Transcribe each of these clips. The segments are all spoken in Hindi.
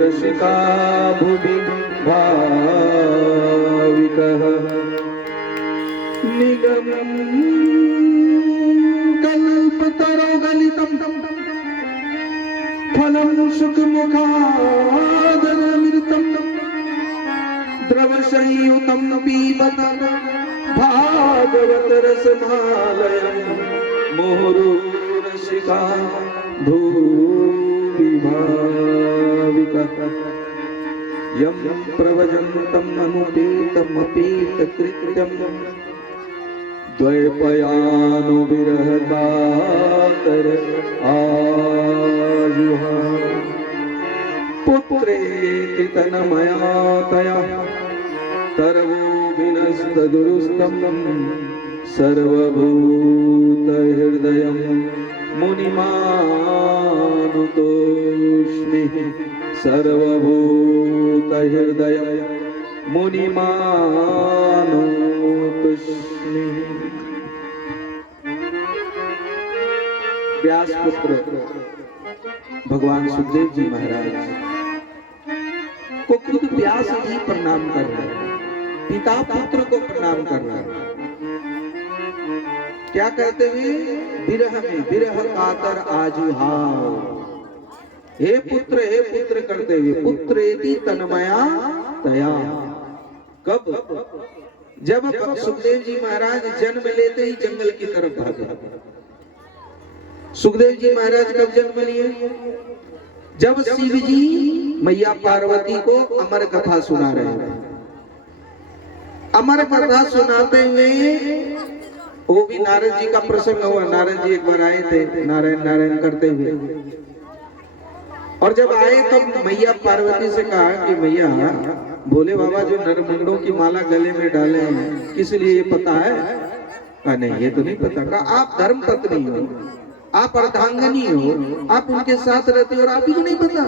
रसिका भुवि भाविकः निगमं कल्पतरुगलितं फलं सुखमुखादरमृतं द्रवसंयुतं पीबत भागवत रसमालयं मुहुरसिका भुवि भाविकः यं प्रव्रजन्तम् अनुपेतमपेतकृत्यं द्वैपयानो विरहकातर आजुहाव पुत्रेति तन्मया तया सर्वो विनस्तदुरुस्तं सर्वभूतहृदयं मुनिमानुतोऽस्मि सर्वभूतहृदयं मुनिमानुतोऽस्मि। व्यास पुत्र भगवान सुखदेव जी महाराज को खुद व्यास जी प्रणाम कर रहे हैं, पिता पुत्र को प्रणाम कर रहा है। क्या कहते हुए? विरह में विरह कातर आजुहाव, हे पुत्र करते हुए पुत्रेति तन्मया तया। कब? जब सुखदेव जी महाराज जन्म लेते ही जंगल की तरफ भागे। सुखदेव जी महाराज कब जन्म लिए? जब शिव जी मैया पार्वती को अमर कथा सुना रहे थे। अमर कथा सुनाते हुए वो भी नारद जी का प्रसंग हुआ। नारद जी एक बार आए थे नारायण नारायण करते हुए, और जब आए तब मैया पार्वती से कहा कि मैया भोले बाबा जो नरमुंडों की माला गले में डाले हैं किस लिए ये पता है? कहा नहीं ये तो नहीं पता। कहा आप धर्म पत्नी हो, आप अर्धांगनी हो, आप उनके साथ रहते हो और आप ही को नहीं पता,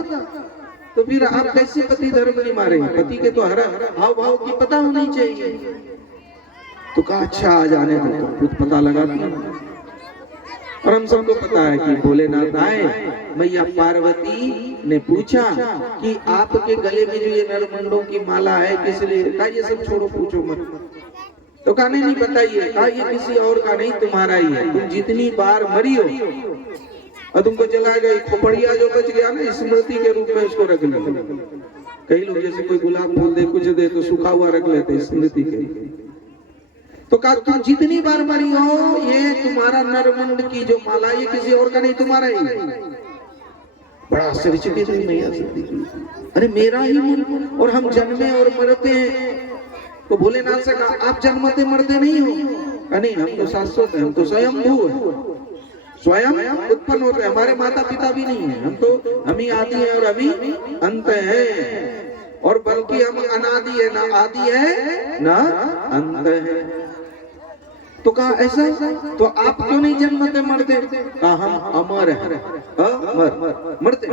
तो फिर आप कैसे पति धर्म नहीं मारेंगे? पति के तो हर हाव भाव की पता होनी चाहिए। तो कहा अच्छा आ जाने दो, तो खुद पता लगा दिया। और हम सबको पता है कि भोलेनाथ आए, मैया पार्वती ने पूछा कि आपके गले में जो ये नरमुंडों की माला है किस लिए? कहा ये सब छोड़ो, पूछो मत। तो कहा नहीं बताइए। कहा ये किसी और का नहीं तुम्हारा ही है, तुम जितनी बार मरी हो और तुमको चला गया खोपड़िया जो बच गया ना, स्मृति के रूप में उसको रख लो। कई लोग जैसे कोई गुलाब फूल दे कुछ दे तो सूखा हुआ रख लेते स्मृति के। तो कहा तुम जितनी बार मरी हो ये तुम्हारा नरमुंड की जो माला ये किसी और का नहीं तुम्हारा ही है। बड़ा आश्चर्यचकित हुई मैया सती जी, अरे मेरा ही मन, और हम जन्मे और मरते हैं। तो भोलेनाथ से कहा आप जन्मते मरते नहीं हो? नहीं हम तो शाश्वत है, हम तो स्वयंभू है, स्वयं उत्पन्न होते हैं, हमारे माता पिता भी नहीं है, हम ही आदि है और अभी अंत है, और बल्कि हम अनादि है, ना आदि है ना अंत है। तो कहा ऐसा? तो आप क्यों नहीं जन्मते मरते? कहा हम अमर है, अमर मरते।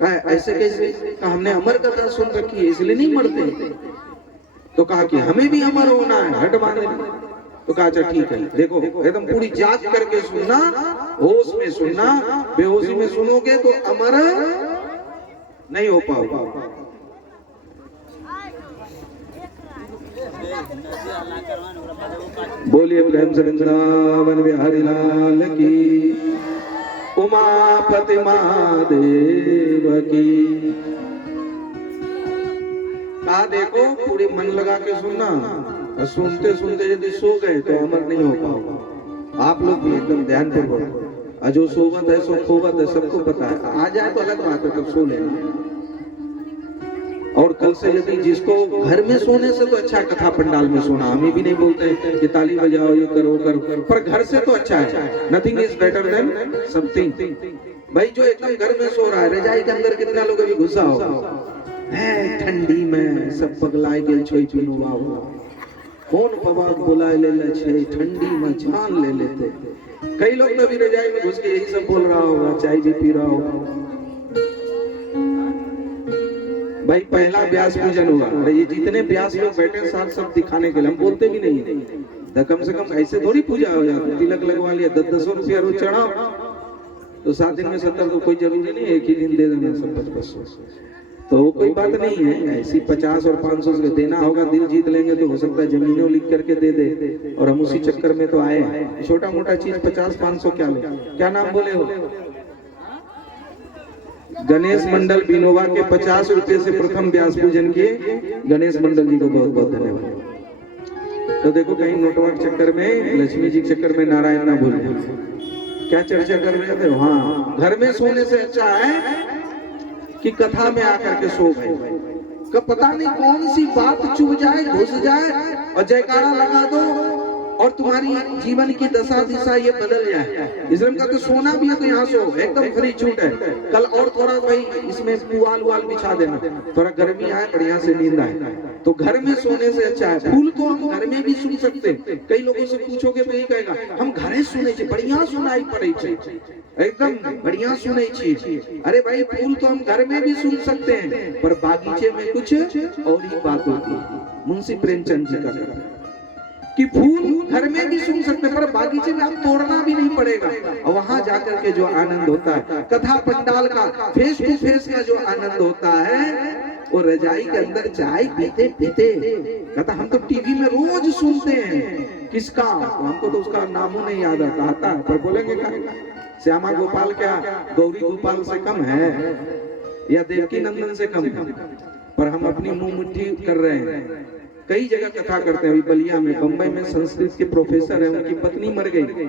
कहा ऐसे कैसे? कहा हमने अमर कथा सुन रखी है इसलिए नहीं मरते। तो कहा कि हमें भी अमर होना है, हट बांधे। तो कहा अच्छा ठीक है, देखो एकदम पूरी जांच करके सुनना, होश में सुनना, बेहोशी में सुनोगे तो अमर नहीं हो पाओगे। बोलिए प्रेम से वृंदावन बिहारी लाल की, उमापति महादेव की। कहा देखो पूरी मन लगा के सुनना, और सुनते सुनते यदि सो गए तो अमर नहीं हो पाओगे। आप लोग भी एकदम ध्यान से बोलो, जो सोवत है सो खोवत है, सबको पता है। आ जाए तो अलग बात है, तब सो लेना। और कल से यदि जिसको घर में सोने से तो अच्छा कथा पंडाल में सोना, हमें भी नहीं बोलते कि ताली बजाओ ये करो करो, पर घर से तो अच्छा है। Nothing is better than something. भाई जो एकदम घर में सो रहा है, रजाई के अंदर कितना लोग अभी घुसा हो है, ठंडी में सब पगलाए गेल छोई पिनुवा हो, कौन पवाक बुलाए ले ले छे, ठंडी में जान ले लेते। कई लोग तो अभी रजाई में घुस के यही सब बोल रहा होगा, चाय भी पी रहा होगा। भाई पहला व्यास पूजन हुआ, अरे ये जितने व्यास लोग बैठे साथ सब दिखाने के लिए, हम बोलते भी नहीं है। कम से कम ऐसे थोड़ी पूजा हो जाती, तिलक लगवा लिया, 10-10 रुपया रोज चढ़ाओ, तो 7 दिन में 70 तो कोई जरूरी नहीं एक ही दिन दे देना सब 500। तो कोई बात नहीं है, ऐसी 50 और 500 से देना होगा, दिल जीत लेंगे तो हो सकता है जमीनों लिख करके दे दे, और हम उसी चक्कर में तो आए हैं। छोटा मोटा चीज 50-500 क्या ले। क्या नाम बोले हो? गणेश मंडल बिनोबा के 50 रुपए से प्रथम व्यास पूजन किए, गणेश मंडल जी को बहुत बहुत धन्यवाद। तो देखो कहीं नोटवा के चक्कर में, लक्ष्मी जी के चक्कर में नारायण ना भूल। क्या चर्चा कर रहे थे? हाँ, घर में सोने से अच्छा है कि कथा में आकर के सो गए। कब पता नहीं कौन सी बात चुभ जाए, घुस जाए और जयकारा लगा दो और तुम्हारी जीवन की दशा दिशा ये बदल जाए। इसलिए कहते सोना भी है तो यहाँ सो, एकदम फ्री छूट है। कल और थोड़ा भाई इसमें पुआल उवाल बिछा देना, थोड़ा गर्मी आए, बढ़िया से नींद आए। तो घर में सोने से अच्छा है। फूल तो हम घर में भी सुन सकते। कई लोगों से पूछोगे तो यही कहेगा हम घरे सुने छे, बढ़िया सुनाई पड़े छे, एकदम बढ़िया सुने छी। अरे भाई फूल तो हम घर में भी सुन सकते हैं, पर बागीचे में कुछ और ही बात होती है। मुंशी प्रेमचंद जी का कि फूल घर में भी सुन सकते हैं, पर बागीचे में आप तोड़ना भी नहीं पड़ेगा। और वहां जाकर के जो आनंद होता है, कथा पंडाल का फेस टू फेस का जो आनंद होता है, वो रजाई के अंदर चाय पीते पीते। कहता हम तो टीवी में रोज सुनते हैं, किसका? तो हमको तो उसका नाम नहीं याद आता, पर बोलेंगे क्या श्यामा गोपाल क्या गौरी गोपाल से कम है या देवकी नंदन से कम है? पर हम अपनी मुंह मुट्ठी कर रहे हैं। कई जगह कथा करते हैं। अभी बलिया में, बंबई में संस्कृत के प्रोफेसर हैं, उनकी पत्नी मर गई,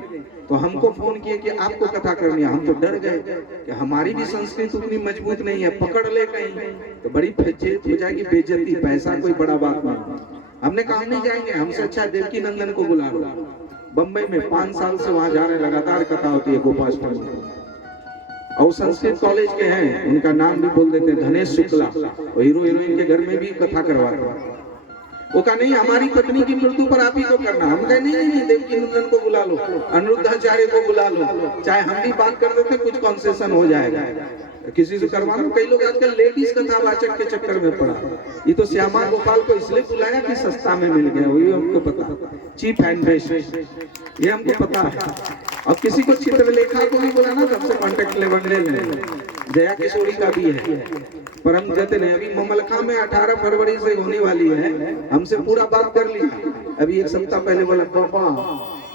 तो हमको फोन किए कि आपको कथा करनी है। हम तो डर गए कि हमारी भी संस्कृत उतनी मजबूत नहीं है, पकड़ ले कहीं तो बड़ी फज्जेत हो जाएगी, बेइज्जती। पैसा कोई बड़ा बात नहीं। हमने कहा नहीं जाएंगे, हमसे अच्छा देवकी नंदन को बुला लो। बंबई में 5 साल से वहां जा रहे, लगातार कथा होती है गोपाष्टमी। और संस्कृत कॉलेज के हैं, उनका नाम भी बोल देते हैं, धनेश शुक्ला। हीरो हीरोइन के घर में भी कथा करवाते हैं। वो कहा नहीं हमारी पत्नी की मृत्यु पर आप ही को करना। हम कहे नहीं, देवकी नंदन को बुला लो, अनिरुद्धाचार्य को बुला लो, चाहे हम भी बात कर देते, कुछ कंसेशन हो जाएगा, किसी से करवा लो। कई लोग आजकल लेडीज कथावाचक के चक्कर में पड़ा। ये तो श्यामा गोपाल को इसलिए बुलाया कि सस्ता में मिल गया, वही हमको पता, चीप एंड बेस्ट, ये हमको पता है। अब किसी को चित्रलेखा को भी बुलाना तो हमसे कॉन्टेक्ट ले लें, जया किशोरी का भी है, पर हम जते नहीं। अभी ममलखा में 18 फरवरी से होने वाली है, हमसे पूरा बात कर लिया। अभी 1 सप्ताह पहले बोला पापा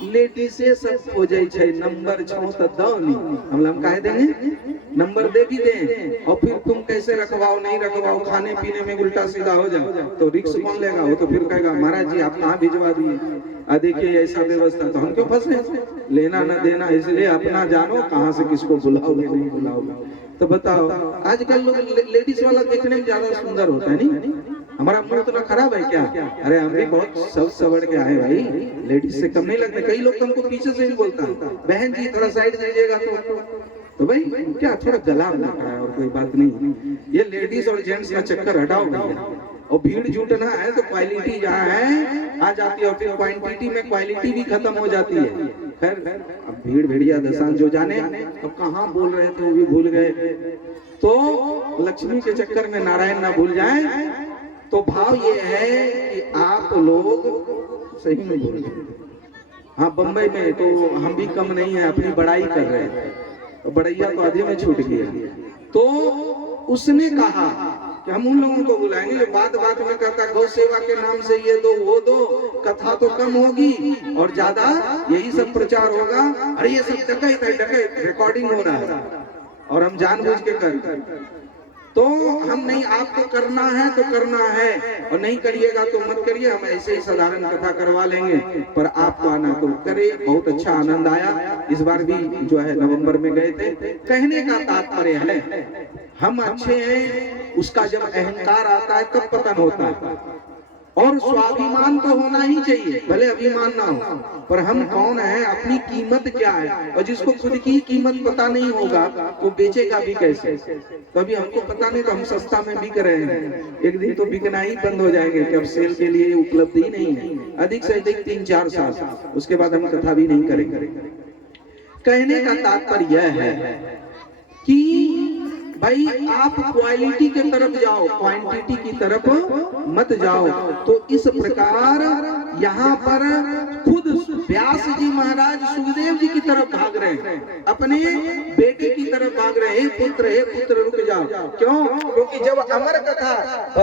लेडीज से सब हो जाए छे, नंबर छो तो दो नहीं। हम काहे देंगे, नंबर दे भी दें, और फिर तुम कैसे रखवाओ नहीं रखवाओ, खाने पीने में उल्टा सीधा हो जाए तो रिक्स कौन लेगा? वो तो फिर कहेगा महाराज जी आप कहाँ भिजवा दिए, देखिए ऐसा व्यवस्था। तो हम क्यों फंसे? लेना न देना, इसलिए अपना जानो कहाँ से किसको बुलाओगे नहीं बुलाओगे। तो बताओ आजकल लोग लेडीज वाला देखने में ज्यादा सुंदर होता है नहीं? हमारा मुंह इतना खराब है क्या? अरे हम भी बहुत सब सवर के आए भाई, लेडीज से कम नहीं लगते। कई लोग तो हमको पीछे से ही बोलता है बहन जी थोड़ा साइड दीजिएगा, तो भाई क्या थोड़ा गला लग रहा है, और कोई बात नहीं। ये लेडीज और जेंट्स का चक्कर हटाओ भैया। और भीड़ जुटना है तो क्वालिटी जहाँ है आ जाती है, और फिर क्वांटिटी में क्वालिटी भी खत्म हो जाती है। खैर अब भीड़ भेड़िया दसान जो जाने, अब कहाँ बोल रहे थे वो भी भूल गए। तो लक्ष्मी के चक्कर में नारायण ना भूल जाए। तो भाव ये है कि आप लोग सही में बोल रहे। हाँ बंबई में तो हम भी कम नहीं है, अपनी बड़ाई कर रहे हैं, तो बड़ैया तो आधे में छूट गया। तो उसने कहा कि हम उन लोगों को बुलाएंगे जो बात बात में कहता गौ सेवा के नाम से ये दो वो दो, कथा तो कम होगी और ज्यादा यही सब प्रचार होगा। अरे ये सब डकैत है, डकैत रिकॉर्डिंग हो रहा है और हम जानबूझ के कर। तो हम नहीं, आपको करना है तो करना है, और नहीं करिएगा तो मत करिए, हम ऐसे ही साधारण कथा करवा लेंगे, पर आपको आना तो करे। बहुत अच्छा आनंद आया। इस बार भी जो है नवंबर में गए थे। कहने का तात्पर्य है हम अच्छे हैं, उसका जब अहंकार आता है तब पतन होता है। और स्वाभिमान तो होना ही चाहिए, भले अभिमान ना हो, पर हम कौन है, अपनी कीमत क्या है। और जिसको खुद की कीमत पता नहीं होगा वो बेचेगा भी कैसे? कभी हमको पता नहीं तो हम सस्ता में बिक रहे हैं, एक दिन तो बिकना ही बंद हो जाएंगे कि अब सेल के लिए उपलब्ध ही नहीं है। अधिक से अधिक 3-4 साल, उसके बाद हम कथा भी नहीं करेंगे। कहने का तात्पर्य यह है कि भाई आप क्वालिटी के तरफ जाओ, क्वांटिटी की तरफ मत जाओ। तो इस प्रकार यहाँ पर खुद व्यास जी महाराज सुखदेव जी की तरफ भाग रहे हैं, अपने बेटे की तरफ भाग रहे हैं, हे पुत्र रुक जाओ। क्यों? क्योंकि जब अमर कथा